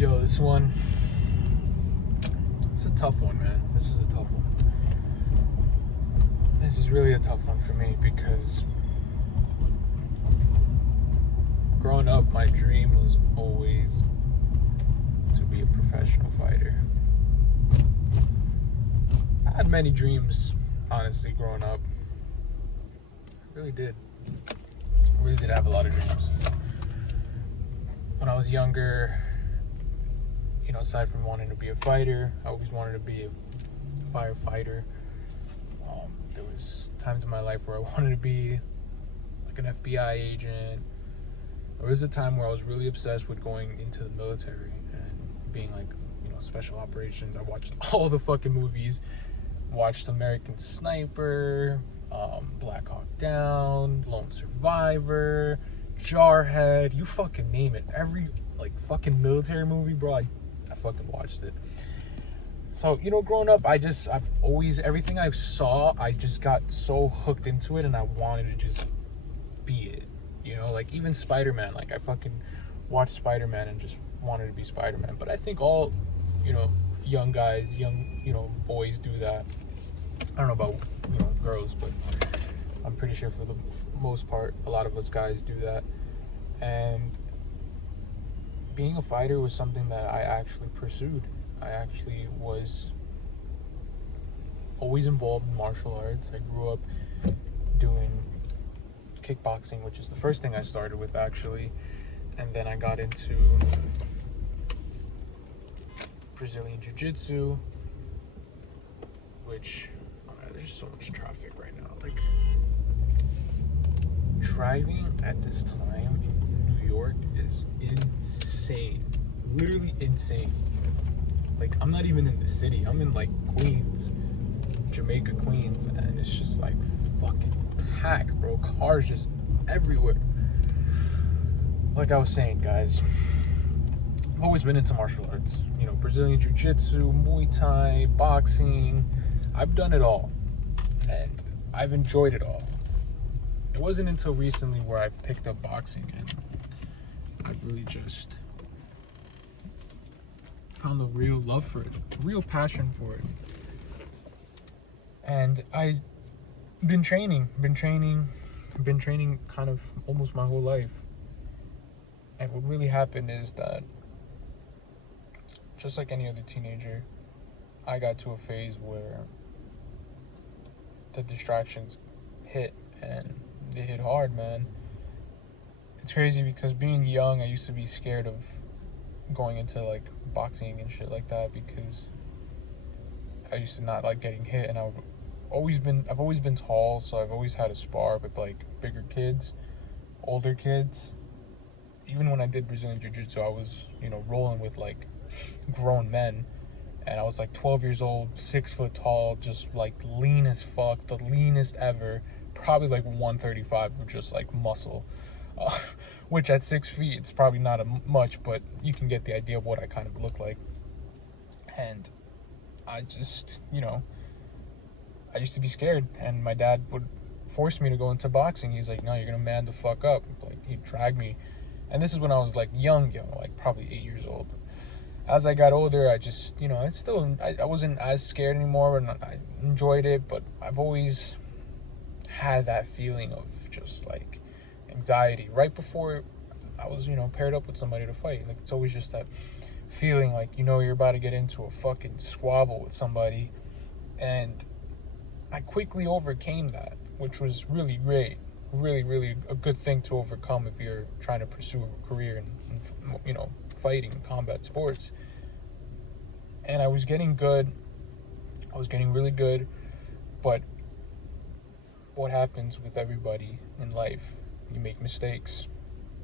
Yo, this one, it's a tough one, man. This is a tough one. This is really a tough one for me because growing up, my dream was always to be a professional fighter. I had many dreams, honestly, growing up. I really did. I really did have a lot of dreams. When I was younger, aside from wanting to be a fighter, I always wanted to be a firefighter. There was times in my life where I wanted to be like an FBI agent. There was a time where I was really obsessed with going into the military and being like, special operations. I watched all the fucking movies. Watched American Sniper, Black Hawk Down, Lone Survivor, Jarhead, you fucking name it. Every fucking military movie, bro, I fucking watched it. So, growing up, I've always, everything I saw, I just got so hooked into it and I wanted to just be it. Even Spider-Man, I fucking watched Spider-Man and just wanted to be Spider-Man. But I think all, young guys, boys do that. I don't know about, girls, but I'm pretty sure for the most part, a lot of us guys do that. And being a fighter was something that I actually pursued. I actually was always involved in martial arts. I grew up doing kickboxing, which is the first thing I started with, actually. And then I got into Brazilian Jiu-Jitsu, which, there's just so much traffic right now. Driving at this time in New York is insane. Literally insane. I'm not even in the city. I'm in Queens, Jamaica, Queens, and it's just fucking packed, bro. Cars just everywhere. Like I was saying, guys, I've always been into martial arts. Brazilian Jiu-Jitsu, Muay Thai, boxing. I've done it all, and I've enjoyed it all. It wasn't until recently where I picked up boxing and I've really just found a real love for it, a real passion for it. And I've been training kind of almost my whole life. And what really happened is that, just like any other teenager, I got to a phase where the distractions hit, and they hit hard, man. It's crazy because being young, I used to be scared of going into boxing and shit like that because I used to not like getting hit, and I've always been tall, so I've always had to spar with bigger kids, older kids. Even when I did Brazilian Jiu-Jitsu, I was rolling with grown men, and I was 12 years old, 6 foot tall, just lean as fuck, the leanest ever, probably 135 with just muscle, which at 6 feet it's probably not much, but you can get the idea of what I kind of look like. And I just I used to be scared, and my dad would force me to go into boxing. He's like, no, you're gonna man the fuck up. He'd drag me, and this is when I was young, probably 8 years old. As I got older, I just, I wasn't as scared anymore, and I enjoyed it, but I've always had that feeling of just anxiety right before I was, paired up with somebody to fight. It's always just that feeling you're about to get into a fucking squabble with somebody, and I quickly overcame that, which was really great. Really, really a good thing to overcome if you're trying to pursue a career in fighting, combat sports. And I was getting good. I was getting really good. But what happens with everybody in life? You make mistakes.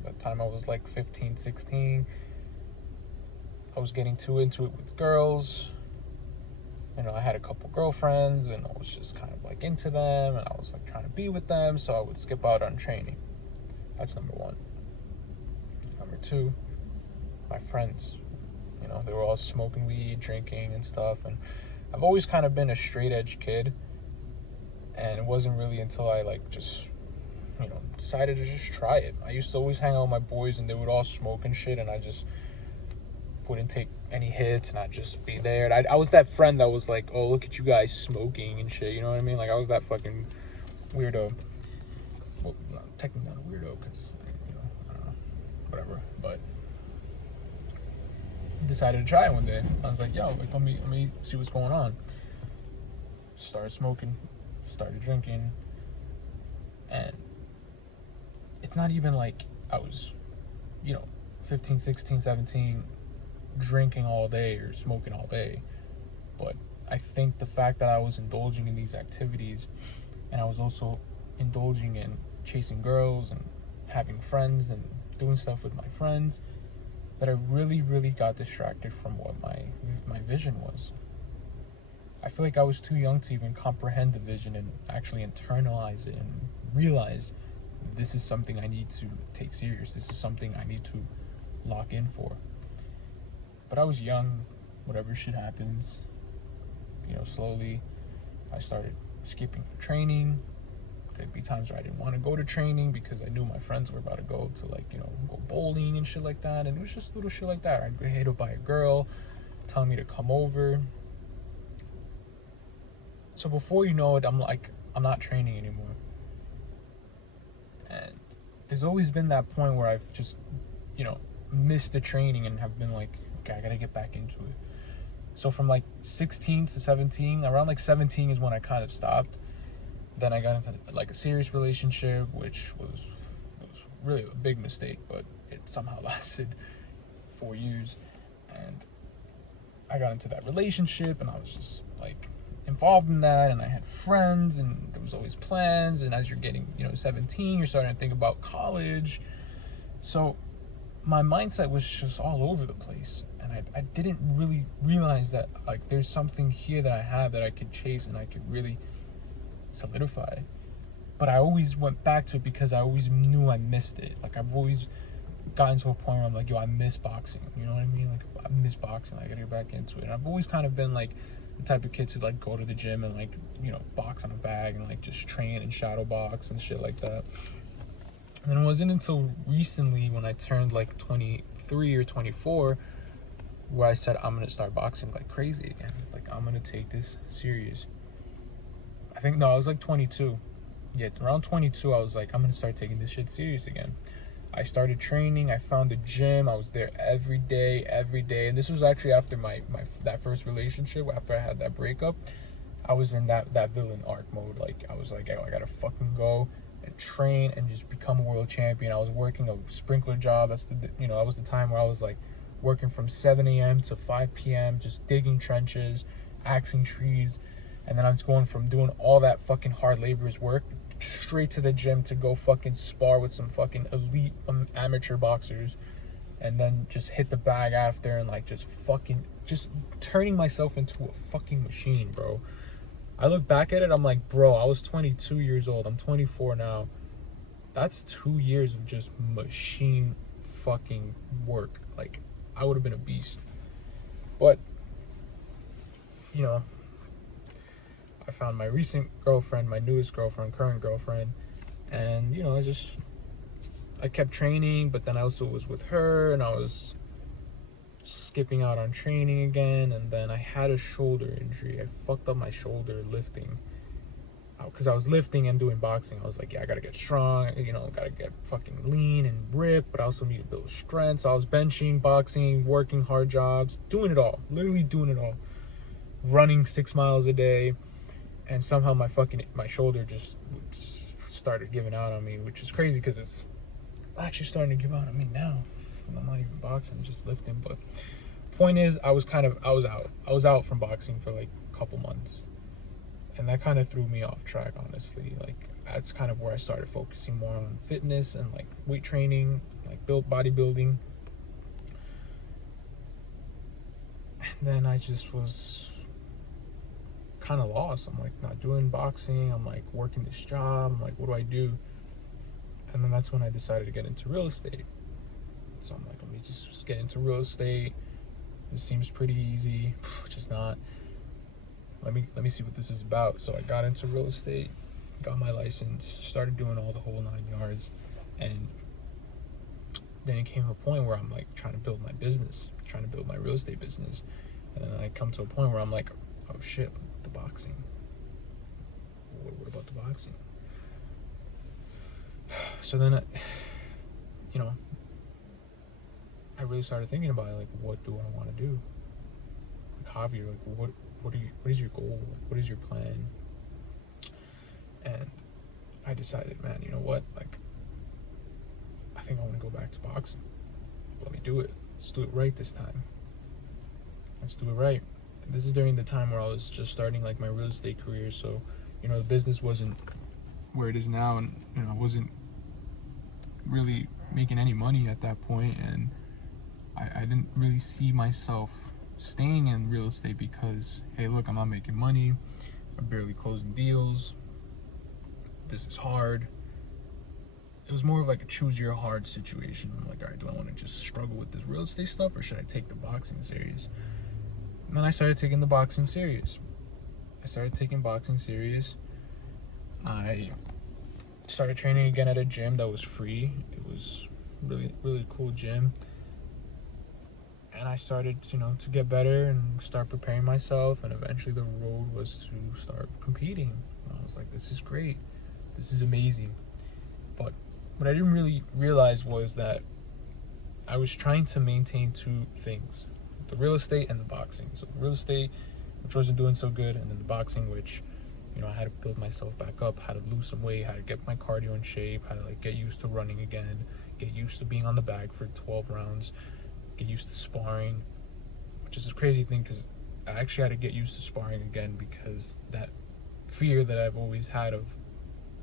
By the time I was 15, 16, I was getting too into it with girls. I had a couple girlfriends, and I was just kind of into them, and I was trying to be with them, so I would skip out on training. That's number one. Number two, my friends. They were all smoking weed, drinking and stuff, and I've always kind of been a straight edge kid, and it wasn't really until I just decided to just try it. I used to always hang out with my boys, and they would all smoke and shit, and I just wouldn't take any hits, and I'd just be there. And I was that friend that was like, oh, look at you guys smoking and shit. You know what I mean? Like, I was that fucking weirdo. Well, technically not a weirdo, because, you know, I don't know, whatever. But decided to try it one day. I was like, yo, like, let me see what's going on. Started smoking, started drinking, and it's not even like I was, 15, 16, 17, drinking all day or smoking all day. But I think the fact that I was indulging in these activities, and I was also indulging in chasing girls and having friends and doing stuff with my friends, that I really, really got distracted from what my vision was. I feel like I was too young to even comprehend the vision and actually internalize it and realize this is something I need to take serious. This is something I need to lock in for. But I was young. Whatever shit happens, slowly I started skipping training. There'd be times where I didn't want to go to training because I knew my friends were about to go to go bowling and shit like that. And it was just little shit like that. I'd get hit up by a girl telling me to come over. So before you know it, I'm not training anymore. And there's always been that point where I've just, missed the training and have been like, okay, I gotta get back into it. So from 16 to 17, around 17 is when I kind of stopped. Then I got into a serious relationship, which was really a big mistake, but it somehow lasted 4 years. And I got into that relationship, and I was just involved in that, and I had friends, and there was always plans. And as you're getting 17, you're starting to think about college. So my mindset was just all over the place, and I didn't really realize that there's something here that I have that I could chase and I could really solidify. But I always went back to it because I always knew I missed it. I've always gotten to a point where I'm like, yo, I miss boxing. You know what I mean? I miss boxing. I gotta get back into it. And I've always kind of been the type of kid to go to the gym and box on a bag and just train and shadow box and shit like that. And it wasn't until recently when I turned 23 or 24 where I said I'm gonna start boxing like crazy again. I'm gonna take this serious. I was 22. Yeah, around 22 I was like, I'm gonna start taking this shit serious again. I started training. I found a gym. I was there every day. And this was actually after that first relationship, after I had that breakup. I was in that villain arc mode. I was like, I gotta fucking go and train and just become a world champion. I was working a sprinkler job. That was the time where I was working from 7 a.m. to 5 p.m. just digging trenches, axing trees. And then I was going from doing all that fucking hard labor's work straight to the gym to go fucking spar with some fucking elite amateur boxers, and then just hit the bag after, and just turning myself into a fucking machine, bro. I look back at it, I'm like, bro, I was 22 years old. I'm 24 now. That's 2 years of just machine fucking work. I would have been a beast. But, I found my recent girlfriend, my newest girlfriend, current girlfriend. And, I kept training, but then I also was with her, and I was skipping out on training again. And then I had a shoulder injury. I fucked up my shoulder lifting, because I was lifting and doing boxing. I was like, yeah, I gotta get strong, gotta get fucking lean and ripped, but I also need to build strength. So I was benching, boxing, working hard jobs, doing it all, literally doing it all, running 6 miles a day. And somehow my shoulder just started giving out on me, which is crazy because it's actually starting to give out on me now. I'm not even boxing, I'm just lifting. But point is, I was out. I was out from boxing for a couple months. And that kind of threw me off track, honestly. That's kind of where I started focusing more on fitness and weight training, bodybuilding. And then I just was kind of lost. I'm not doing boxing. I'm working this job. I'm what do I do? And then that's when I decided to get into real estate. So I'm let me just get into real estate. This seems pretty easy, which is not. Let me see what this is about. So I got into real estate, got my license, started doing all the whole 9 yards, and then it came to a point where I'm like trying to build my business, trying to build my real estate business. And then I come to a point where I'm like, oh shit, the boxing. What about the boxing? So then, you know, I really started thinking about it, like, what do I want to do? Like, Javier, like, what is your goal? What is your plan? And I decided, man, you know what? Like, I think I want to go back to boxing. Let me do it. Let's do it right this time. Let's do it right. And this is during the time where I was just starting like my real estate career, so you know the business wasn't where it is now, and you know I wasn't really making any money at that point, and I didn't really see myself staying in real estate because, hey, look, I'm not making money, I'm barely closing deals, this is hard. It was more of like a choose your hard situation. I'm like, all right, do I want to just struggle with this real estate stuff, or should I take the boxing serious? And then I started taking the boxing serious. I started training again at a gym that was free. It was really, really cool gym. And I started, you know, to get better and start preparing myself. And eventually the road was to start competing. And I was like, this is great. This is amazing. But what I didn't really realize was that I was trying to maintain two things: the real estate and the boxing. So the real estate, which wasn't doing so good, and then the boxing, which, you know, I had to build myself back up, how to lose some weight, how to get my cardio in shape, how to like get used to running again, get used to being on the bag for 12 rounds, get used to sparring, which is a crazy thing because I actually had to get used to sparring again, because that fear that I've always had of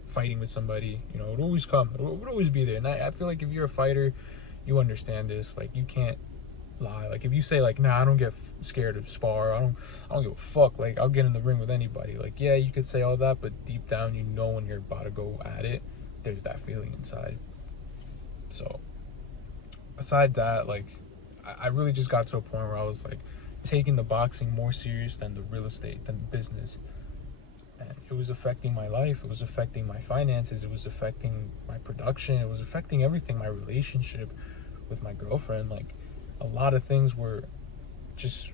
fighting with somebody, you know, it would always come, it would always be there. And I feel like if you're a fighter, you understand this. Like, you can't lie. Like, if you say like, nah, I don't get scared of spar, I don't give a fuck, like, I'll get in the ring with anybody, like, yeah, you could say all that, but deep down, you know, when you're about to go at it, there's that feeling inside. So aside that, like, I really just got to a point where I was like taking the boxing more serious than the real estate, than the business. And it was affecting my life, it was affecting my finances, it was affecting my production, it was affecting everything, my relationship with my girlfriend. Like, a lot of things were just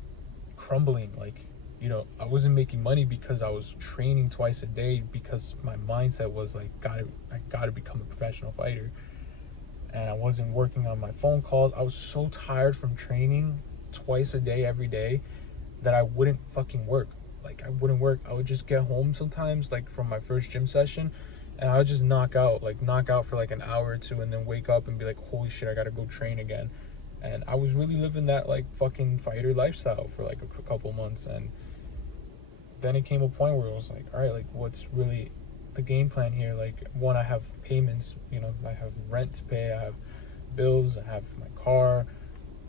crumbling. Like, you know, I wasn't making money because I was training twice a day, because my mindset was like, I gotta become a professional fighter. And I wasn't working on my phone calls. I was so tired from training twice a day every day that I wouldn't fucking work. Like, I wouldn't work. I would just get home sometimes, like from my first gym session, and I would just knock out for like an hour or two, and then wake up and be like, holy shit, I gotta go train again. And I was really living that like fucking fighter lifestyle for like a couple months. And then it came a point where it was like, all right, like, what's really the game plan here? Like, one, I have payments, you know, I have rent to pay, I have bills, I have my car,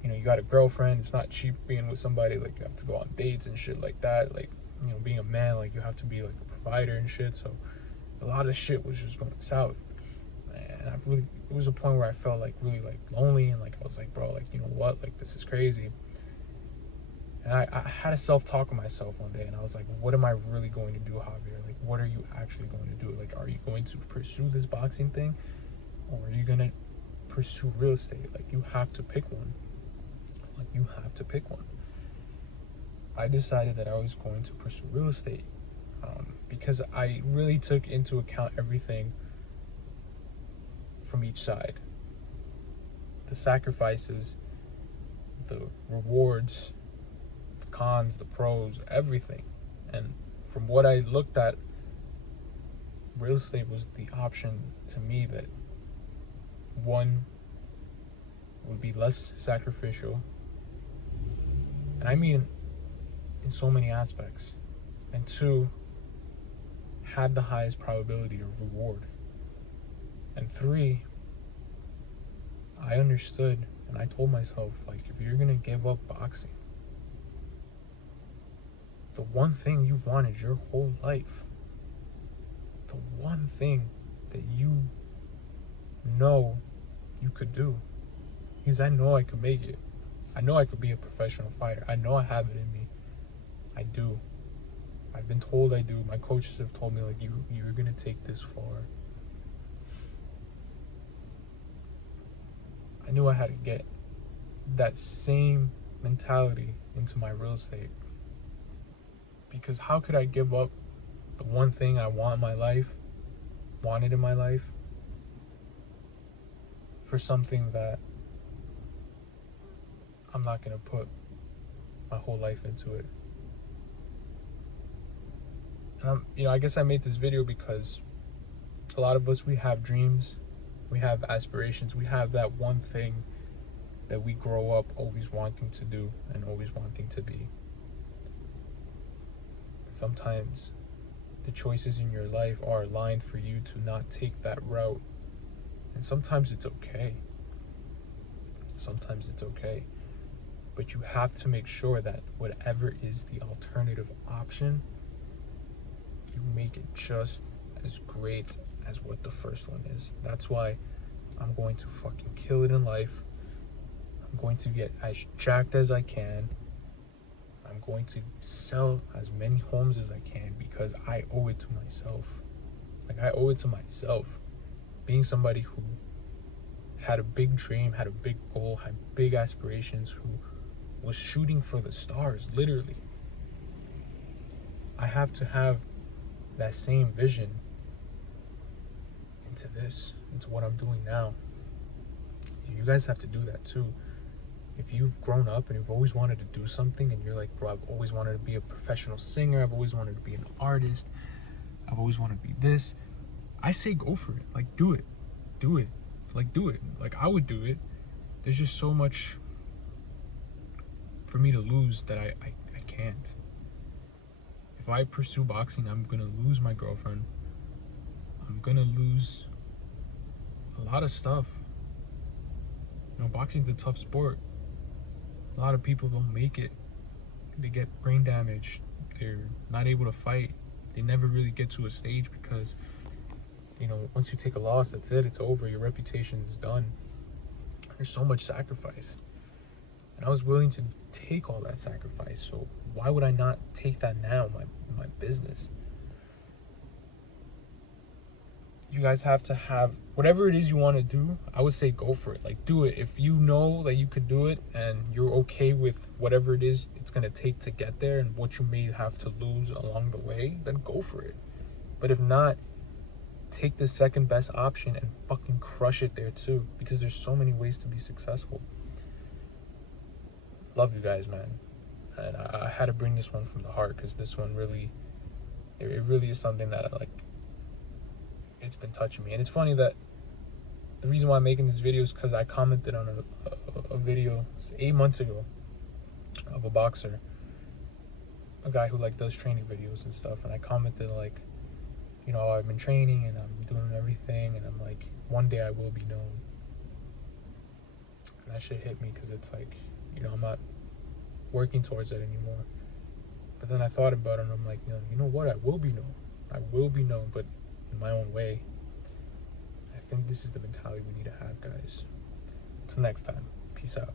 you know, you got a girlfriend, it's not cheap being with somebody, like, you have to go on dates and shit like that, like, you know, being a man, like, you have to be like a provider and shit. So a lot of shit was just going south, and it was a point where I felt like really like lonely, and like I was like, bro, like, you know what, like, this is crazy. And I had a self-talk with myself one day, and I was like, what am I really going to do, Javier? Like, what are you actually going to do? Like, are you going to pursue this boxing thing, or are you going to pursue real estate? Like, you have to pick one. I decided that I was going to pursue real estate, because I really took into account everything from each side. The sacrifices, the rewards, cons, the pros, everything. And from what I looked at, real estate was the option to me that, one, would be less sacrificial, and I mean in so many aspects, and two, had the highest probability of reward, and three, I understood and I told myself, like, if you're gonna give up boxing, the one thing you've wanted your whole life, the one thing that you know you could do, because I know I could make it. I know I could be a professional fighter. I know I have it in me. I do. I've been told I do. My coaches have told me, like, you're gonna take this far. I knew I had to get that same mentality into my real estate. Because how could I give up the one thing I wanted in my life, for something that I'm not going to put my whole life into it? And I guess I made this video because a lot of us, we have dreams, we have aspirations, we have that one thing that we grow up always wanting to do and always wanting to be. Sometimes the choices in your life are aligned for you to not take that route. And sometimes it's okay. But you have to make sure that whatever is the alternative option, you make it just as great as what the first one is. That's why I'm going to fucking kill it in life. I'm going to get as jacked as I can. I'm going to sell as many homes as I can because I owe it to myself. I owe it to myself. Being somebody who had a big dream, had a big goal, had big aspirations, who was shooting for the stars, literally. I have to have that same vision into what I'm doing now. You guys have to do that too. If you've grown up and you've always wanted to do something and you're like, bro, I've always wanted to be a professional singer, I've always wanted to be an artist, I've always wanted to be this, I say go for it. Do it. Do it. I would do it. There's just so much for me to lose that I can't. If I pursue boxing, I'm gonna lose my girlfriend. I'm gonna lose a lot of stuff. Boxing's a tough sport. A lot of people don't make it. They get brain damage. They're not able to fight. They never really get to a stage because, once you take a loss, that's it. It's over. Your reputation is done. There's so much sacrifice. And I was willing to take all that sacrifice. So why would I not take that now in my business? You guys have to have whatever it is you want to do. I would say go for it. Do it. If you know that you could do it and you're okay with whatever it is it's going to take to get there and what you may have to lose along the way, then go for it. But if not, take the second best option and fucking crush it there too, because there's so many ways to be successful. Love you guys, man. And I had to bring this one from the heart because this one really, it really is something that it's been touching me. And it's funny that the reason why I'm making this video is because I commented on a video 8 months ago of a boxer, a guy who does training videos and stuff, and I commented I've been training and I'm doing everything, and I'm like, one day I will be known. And that shit hit me because it's I'm not working towards it anymore. But then I thought about it and I'm like, you know what, I will be known, but in my own way. I think this is the mentality we need to have, guys. Till next time, peace out.